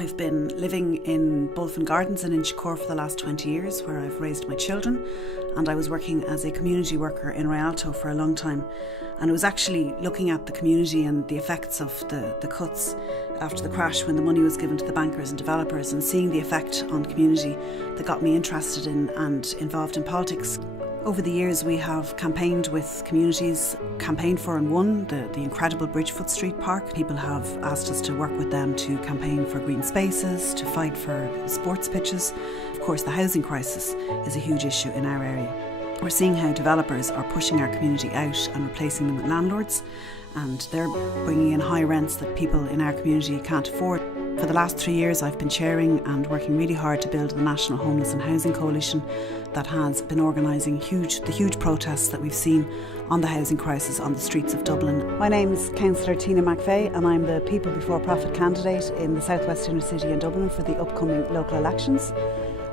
I've been living in Bulfin Gardens in Cllr for the last 20 years, where I've raised my children, and I was working as a community worker in Rialto for a long time. And it was actually looking at the community and the effects of the cuts after the crash, when the money was given to the bankers and developers, and seeing the effect on the community that got me interested in and involved in politics. Over the years we have campaigned with communities, campaigned for and won the incredible Bridgefoot Street Park. People have asked us to work with them to campaign for green spaces, to fight for sports pitches. Of course, the housing crisis is a huge issue in our area. We're seeing how developers are pushing our community out and replacing them with landlords, and they're bringing in high rents that people in our community can't afford. For the last 3 years I've been chairing and working really hard to build the National Homeless and Housing Coalition that has been organising the huge protests that we've seen on the housing crisis on the streets of Dublin. My name's Councillor MacVeigh, and I'm the People Before Profit candidate in the southwest inner city in Dublin for the upcoming local elections.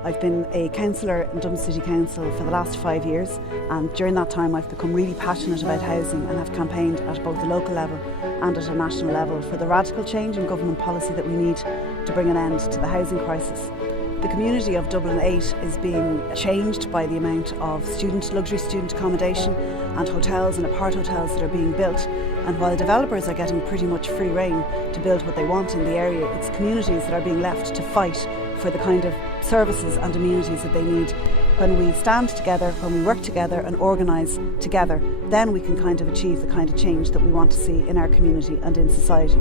I've been a councillor in Dublin City Council for the last 5 years, and during that time I've become really passionate about housing and have campaigned at both the local level and at a national level for the radical change in government policy that we need to bring an end to the housing crisis. The community of Dublin 8 is being changed by the amount of luxury student accommodation and hotels and apart hotels that are being built. And while developers are getting pretty much free rein to build what they want in the area, it's communities that are being left to fight for the kind of services and amenities that they need. When we stand together, when we work together and organise together, then we can kind of achieve the kind of change that we want to see in our community and in society.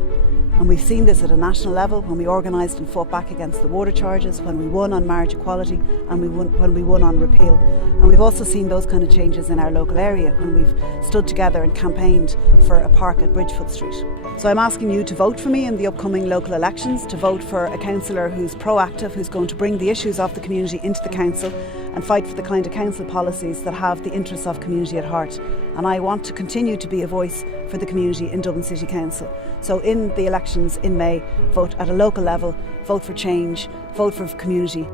And we've seen this at a national level when we organised and fought back against the water charges, when we won on marriage equality, and when we won on repeal. And we've also seen those kind of changes in our local area when we've stood together and campaigned for a park at Bridgefoot Street. So I'm asking you to vote for me in the upcoming local elections, to vote for a councillor who's proactive, who's going to bring the issues of the community into the council and fight for the kind of council policies that have the interests of community at heart. And I want to continue to be a voice for the community in Dublin City Council. So in the elections in May, vote at a local level, vote for change, vote for community.